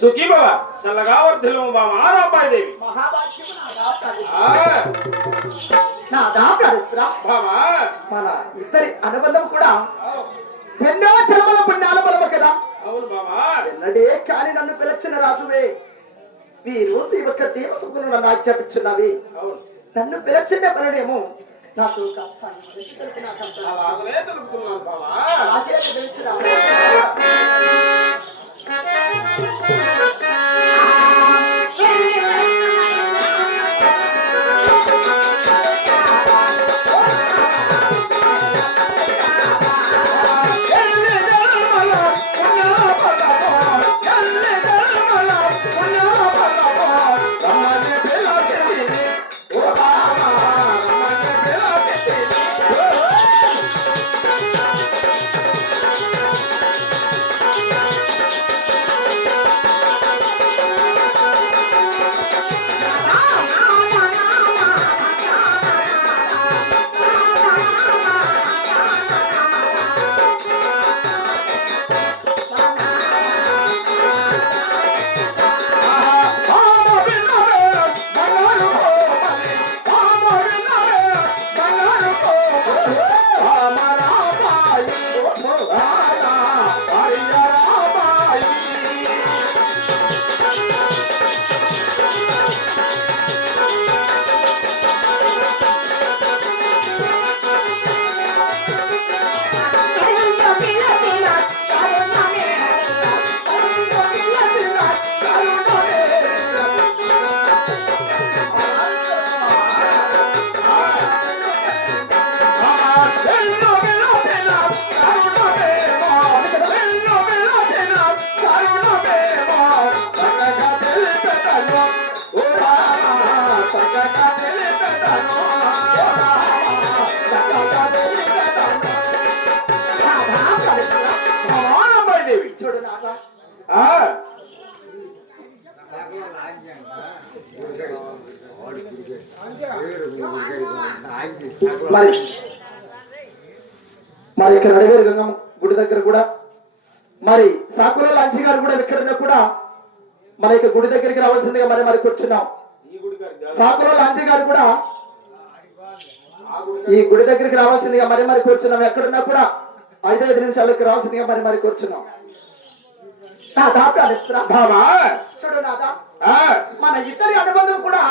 సుఖీ బాబా చల్లగా వర్ధిల్లుము బామా రాంబాయిదేవి. మన ఇద్దరి అనుబంధం కూడా ఎన్నో జన్మల పుణ్యాల బలము కదా. అవును బాబా. ఎన్నడే కానీ నన్ను పిలిచిన రాజువే, వీరు ఈ ఒక్క దేవసుకును నన్ను ఆజ్ఞాపించున్నవి. నన్ను పిలిచిన పనుడేమో నాకు పిలిచిన మరి ఇక్కడ నడివేరు గంగమ్మ గుడి దగ్గర కూడా మరి సాకుల లాంచి గారు కూడా ఎక్కడన్నా కూడా మన యొక్క గుడి దగ్గరికి రావాల్సిందిగా మరి కూర్చున్నాం. సాకుల లాంచి గారు కూడా ఈ గుడి దగ్గరికి రావాల్సిందిగా మరి కూర్చున్నాం. ఎక్కడున్నా కూడా 5 నిమిషాలకి రావాల్సిందిగా మరి కూర్చున్నాం. చూడు నాదా, మన ఇద్దరి అనుబంధం కూడా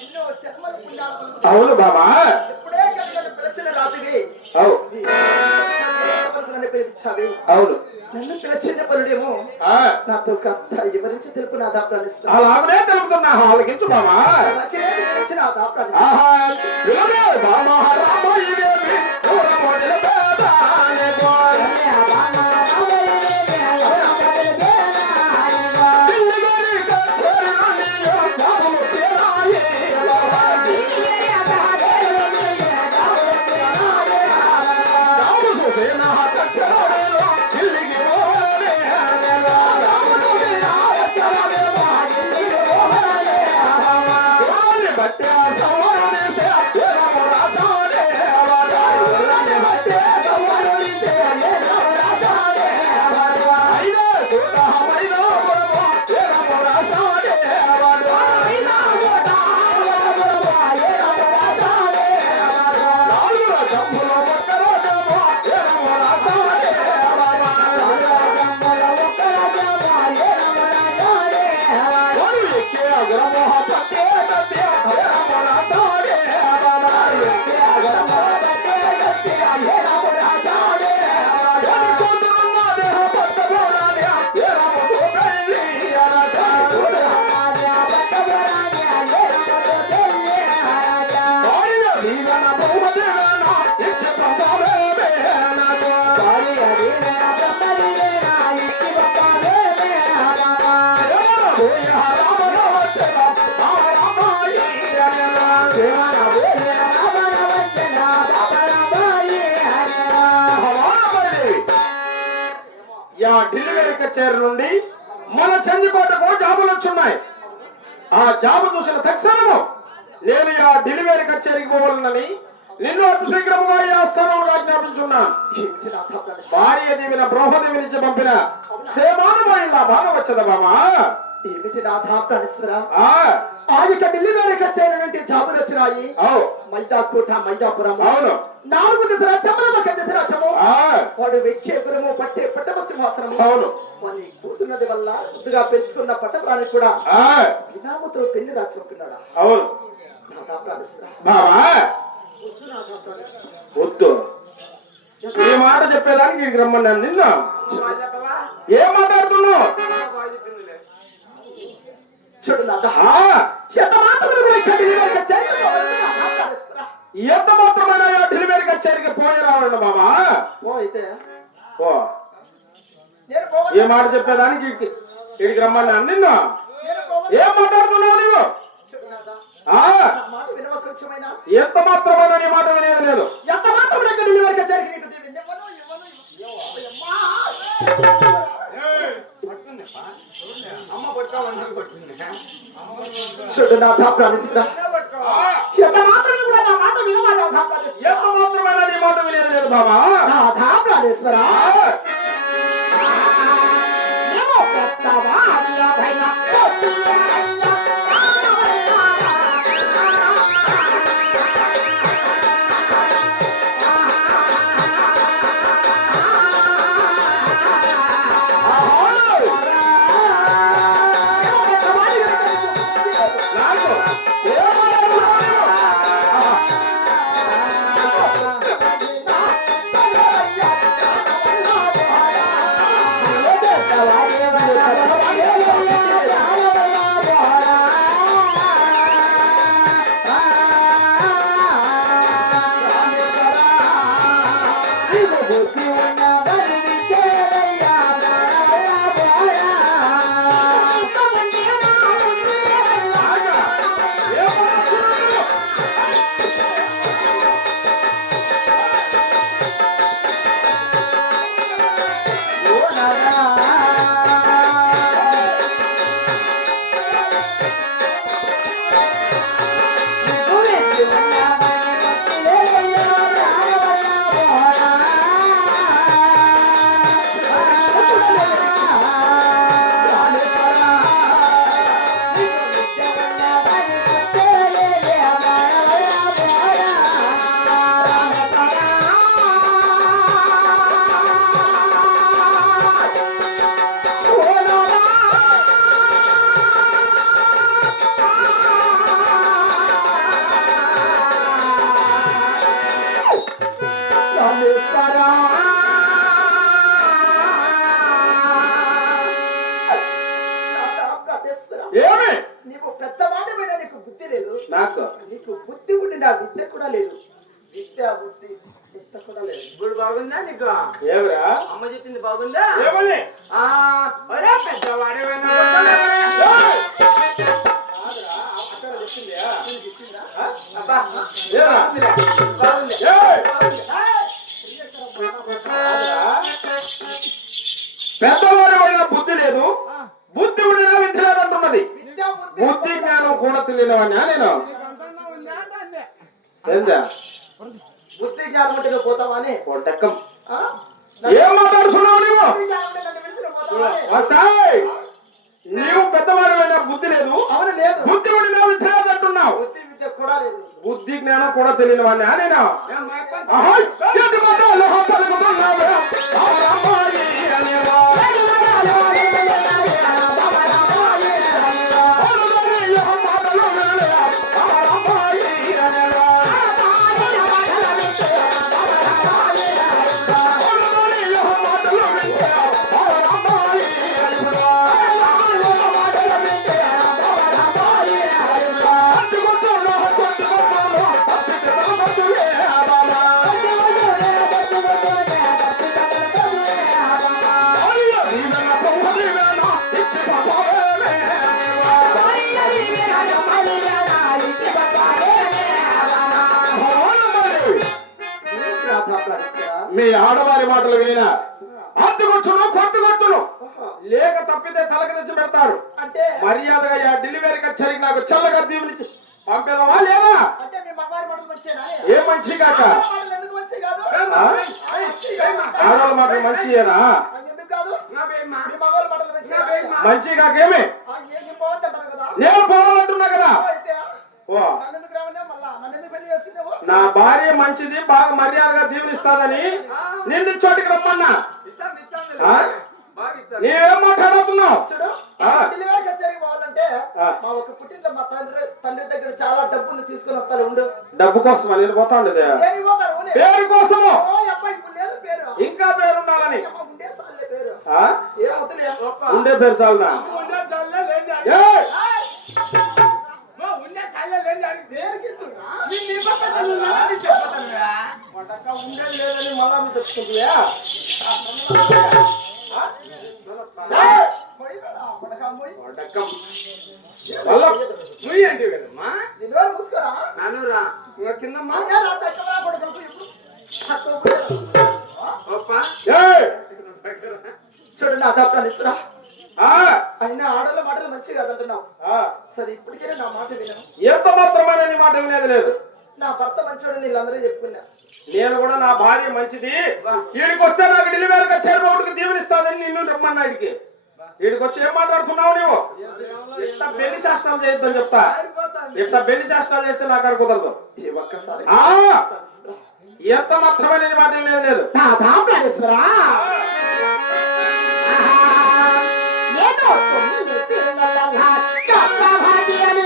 ఎన్నో జన్మల పుణ్యాలు. అవును బాబా. ఇప్పుడే పిలిచిన రాజువి, పిలిచావి. అవును, నన్ను పిలిచిన పనుడేమో నాతో కథ వివరించి తెలుపు నాదా ప్రాణిస్తా. అలాగనే తెలుపుతున్నా, ఆలకించు బాబా. నాదా ఢిల్లీ కచేరి నుండి మన చందికోటకు జాబులు వచ్చున్నాయి. ఆ జాబు చూసిన తక్షణము నేను ఆ ఢిల్లీ కచేరికి పోవాలని నిన్ను అతి శీఘ్రముగా ఈ ఆస్థానంలో ఆజ్ఞాపించున్నాను. భార్య దీవిన బ్రహ్మదేవి నుంచి పంపిన క్షేమానుభావిలా బాగా వచ్చదా బామా? ఏమిటి నాథాప్రాణేశ్వరా? ఆయక ఢిల్లీ కచేరి జాబులు వచ్చినాయి. మైదాకోట మైదాపురం. అవును. 4 దశరా చమలమక దశరాచము. వాడు వెక్కే గురము పట్టే పట్టమ సింహాసనము. అవును. వాని కూతున్నది వల్ల ముద్దుగా పెంచుకున్న పట్టప్రాణి కూడా వినామతో పెళ్లి రాసుకుంటున్నాడా? అవును. నాథాప్రాణేశ్వరా బామా వద్దు, ఈ మాట చెప్పేదానికి ఇక్కడికి రమ్మన్నాను. నిన్న ఏం మాట్లాడుతున్నావు? చూడు నాథ, ఎంత మాత్రమైన ఢిల్లీ కచేరికి పోయి రావండి బాబా. అయితే ఏ మాట చెప్పేదానికి ఇక్కడికి రమ్మన్నాను. నిన్న ఏం మాట్లాడుతున్నావు నువ్వు? ఎంత మాత్రమైనా నీ మాట వినేది లేదు. ఎంత మాత్రమే ఢిల్లీ కచేరికి నీకు చూడు నాథాప్రాణేశ్వరా, ఎంత మాత్రమే కూడా నా మాట వినవా నాథాప్రాణేశ్వరా? ఎంత మాత్రమైనా నీ మాట వినేది లేదు బాబా. నాథాప్రాణేశ్వరా ఏమి నీకు పెద్దవాడి మీద నీకు బుద్ధి లేదు. నాకు నీకు బుద్ధి ఉండి నా విద్య కూడా లేదు. విద్య బుద్ధి విద్య కూడా లేదు. ఇప్పుడు బాగుందా నీకు? ఏమిరా అమ్మ చెప్పింది బాగుందా? ఏమని? ఒరే పెద్దవాడే పెద్దవాడు బుద్ధి లేదు, బుద్ధి ఉండినా విద్య లేదంటున్నది. బుద్ధి జ్ఞానం కూడా తెలియనివన్నా నేను ఏందా? బుద్ధి జ్ఞానం ఉంటే నువ్వు పోతావాని పొట్టక్కం ఏం మాట్లాడుతున్నావు నువ్వు? వస్తాయ్, నీవు పెద్దవాడు బుద్ధి లేదు. అవును లేదు. బుద్ధి ఉండినా విద్య లేదంటున్నావు. బుద్ధి విద్య కూడా లేదు. బుద్ధి జ్ఞానం కూడా తెలియనివన్నా నేను మీ ఆడవారి మాటలు వినినా అడ్డుకొచ్చును కొట్టుకొచ్చును లేక తప్పితే తలకి తెచ్చి పెడతారు. అంటే మర్యాదగా ఆ డెలివరీ కచేరికి నాకు చల్లగా దీవునిచ్చి పంపేదవా లేదా? అంటే మీ మగవారి మాటలు మంచిగా ఏ మంచి కాక మాటలు ఎందుకు మంచి కాదు? ఆడవాళ్ళ మాటలు మంచియేనా? ఎందుకు కాదు? నా బేమ్మా మీ మగవారి మాటలు మంచిగా మంచి కాకేమి ఏమి పోవద్దంటారు కదా. నేను పోవాలంటున్నా కదా. అయితే ఓ నన్ను ఎందుకు రావనే మళ్ళా నన్ను ఎందుకు పెళ్లి చేసుకున్నావు? నా భార్య మంచిది బాగా మర్యాదగా దీవునిస్తాదని నిన్ను చోటికి రమ్మన్నా. ఇచ్చాను ఇచ్చాను ఆ? బాగా ఇచ్చాను. నీవేం మాట్లాడుతున్నావు? చూడు డెలివరీ కచేరికి పోవాలంటే మా ఒక పుట్టింట్లో మా తండ్రి దగ్గర చాలా డబ్బులు తీసుకుని వస్తారు. ఉండు డబ్బు కోసం నేను పోతా ఉండేది దేనికి పోతారు? ఊనే. పేరు కోసము. ఓ అబ్బాయి ఇప్పుడు లేదు పేరు. ఇంకా పేరు ఉండాలని. అమ్మ ఉండే సార్లే పేరు. ఆ? ఏం వద్దులే. ఉండే పేరు చాలునా? ఉండే చల్లే లేండి అడిగి. ఏయ్! ఓ ఉండే చల్లే లేండి అడిగి. పేరుకి ఎందుకురా? నీ పక్క చల్లే లేండి చెప్తానురా. పడక ఉండేది లేదని మళ్ళా మీరు చెప్తుంటివా? ఏయ్! పోయిరా, పడక పోయి. పడకం. మళ్ళా నువ్వు ఏంటి కదమ్మా నీ నోరు మూసుకోరా. నానురా ఇంకా కిందమ్మా అదే రా తక్కువ కొడుకు ఇప్పుడు తక్కువ పోయారు. ఓప్పా ఏయ్! చూడు నా తప్పని ఇస్తురా. ఆ! అయినా ఆడవాళ్ళ మాటలు మంచి కాదంటున్నావు. ఆ! సరే ఇప్పటికైనా నా మాట వినను. ఎంత మాత్రమైన నీ మాట వినేది లేదు. నా భర్త మంచోడు వీళ్ళందరూ చెప్పుకున్నా. నేను కూడా నా భార్య మంచిది. వీడికి వస్తే నాకు డెలివరీ కచేరి దీవెనిస్తాదని నిన్ను రమ్మన్నా. వీడికి వచ్చి ఏం మాట్లాడుతున్నావు నువ్వు? ఇట్లా పెళ్లి శాస్త్రాలు చేయొద్దని చెప్తా. ఇట్లా పెళ్లి శాస్త్రాలు చేస్తే నాకు అక్కడ కుదరదు. ఈ ఒక్కసారి ఆ! ఎంత మాత్రమైన మాట వినేది లేదు. నా దాంపేశ్వరా ఏదో తొమ్మిది తిరుమల చక్రభాగ్యాలు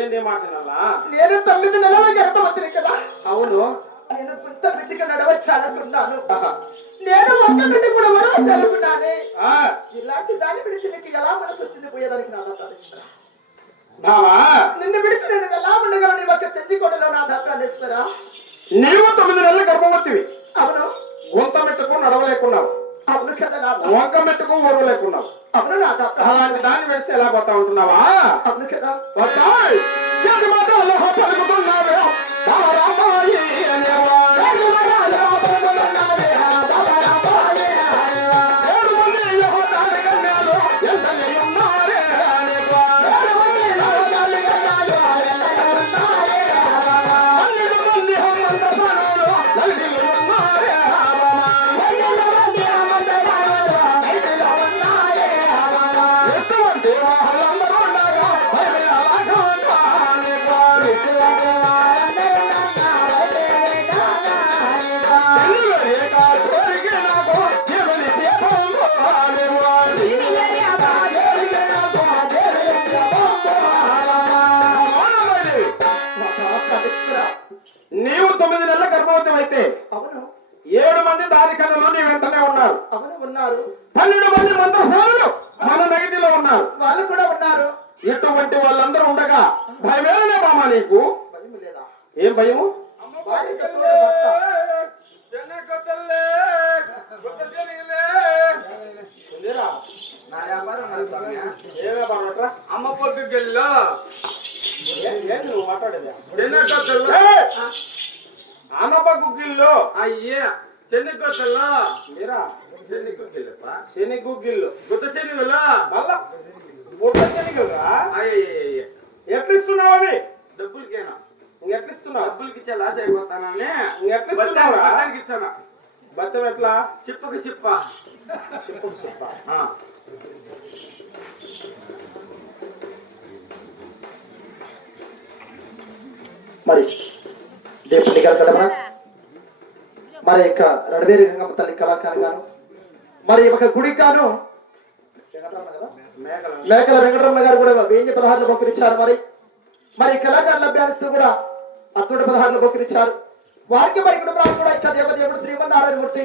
ఏంటి మాట్లాడాలా? నేను 9 నెలల గర్భవతిని కదా. అవును. నేను కొంత బిడ్డకి నడవచ్చాలనుకున్నాను. నేను ఒక్క బిడ్డ కూడా వరవచ్చాలనుకున్నానే. ఇలాంటి దాన్ని విడిచి నీకు ఎలా మనసు వచ్చింది పోయేదానికి నాదా ప్రాణేశ్వరా? నిన్ను విడిచి నేను ఎలా ఉండగలను? ఒక్క చెంజికోటలో నాదా ప్రాణేశ్వరా? నీవు 9 నెలల గర్భవతివి. అవును. గుంత మెట్టుకు నడవలేకున్నావు. అవును కదా నాదా. వంక మెట్టుకు ఓడలేకున్నావు. అవును నాదా. అలాంటి దాన్ని వేసి ఎలా పోతా ఉంటున్నావా? అవును కదా. అవును ఉన్నారు. 12 మంది మంత్రసానులు మన నైతిలో ఉన్నారు. వాళ్ళు కూడా ఉన్నారు. ఇటువంటి వాళ్ళందరూ ఉండగా భయమేనే బామా నీకు? భయం లేదా? ఏం భయము? భార్యతో తోడు భర్త. నా వ్యాపారం నా స్వామి. ఏ వ్యాపారం అట్రా? అమ్మ పొద్దుకెళ్ళి ఏంటి నువ్వు మాట్లాడేది? చెన్నకొత్తల్లో ఆనప గుగ్గిళ్ళు. అయ్యే చెన్నకొత్తల్లో మీరా శని గుగ్గిల్లప్ప శని గుగ్గిళ్ళు. గుత్త శనిగులో మళ్ళా బుట్ట శనిగులా? అయ్యే ఎట్లా ఇస్తున్నావు అవి? డబ్బులకేనా ఎట్లా ఇస్తున్నావు? డబ్బులకి ఇచ్చా లాస్ అయిపోతానని ఎట్లా ఇస్తున్నావురా? బత్తానికి ఇచ్చాను. బచ్చం ఎట్లా? చిప్పకు చిప్ప చెప్పు చెప్ప. ఆ. మరి దేవుడి కలగలమా మరి యొక్క రణవేరి గంగమ్మ తల్లి కళాకారు గాను మరి ఒక గుడి గాను మేకలు. మేకల వెంకటరమణ గారు కూడా 1016 బొక్కరిచ్చారు. మరి మరి కళాకారుల అభ్యానిస్తూ కూడా అత్తుడు 16 బొక్కరిచ్చారు. వారికి మరి కూడా కూడా ఇక దేవదేవుడు శ్రీమన్నారాయణమూర్తి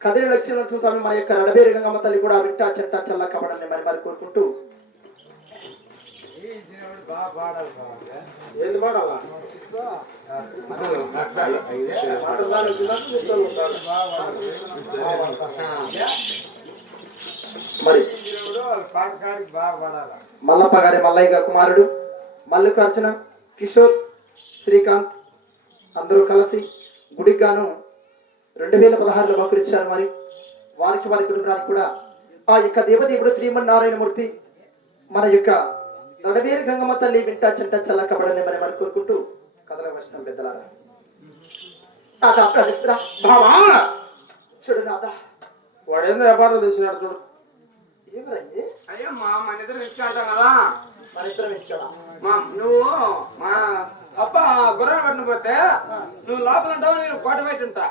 కదిరి లక్ష్మీనరసింహ స్వామి మన యొక్క రణవేరి గంగమ్మ తల్లి కూడా వింటా చెట్ట చల్ల కబడల్ని మరి కోరుకుంటూ ఏంది పాడాలా? మరి మల్లప్ప గారి మల్లయ్య కుమారుడు మల్లికార్జున కిషోర్ శ్రీకాంత్ అందరూ కలిసి గుడికి గాను 2016లో బహుకరించారు. మరి వారికి వారి కుటుంబానికి కూడా ఆ యొక్క దేవదేవుడు శ్రీమన్నారాయణమూర్తి మన యొక్క నడవేరు గంగమ్మ తల్లి వింటా చెంట చల్ల కబడని మరి కోరుకుంటూ కథల వచ్చిన పెద్దలారా నాదా ప్రవిస్త్ర బావా చూడు నాదా వాడేందో వ్యాపారం తెచ్చినాడు చూడు. ఏమరండి అయ్యో మా మన ఇద్దరు ఇచ్చాంటాం కదా మన ఇద్దరం ఇక్కడ మా నువ్వు మా అప్ప గుర్రం పట్టిన పోతే నువ్వు లోపల ఉంటావు నేను కోట బయట ఉంటా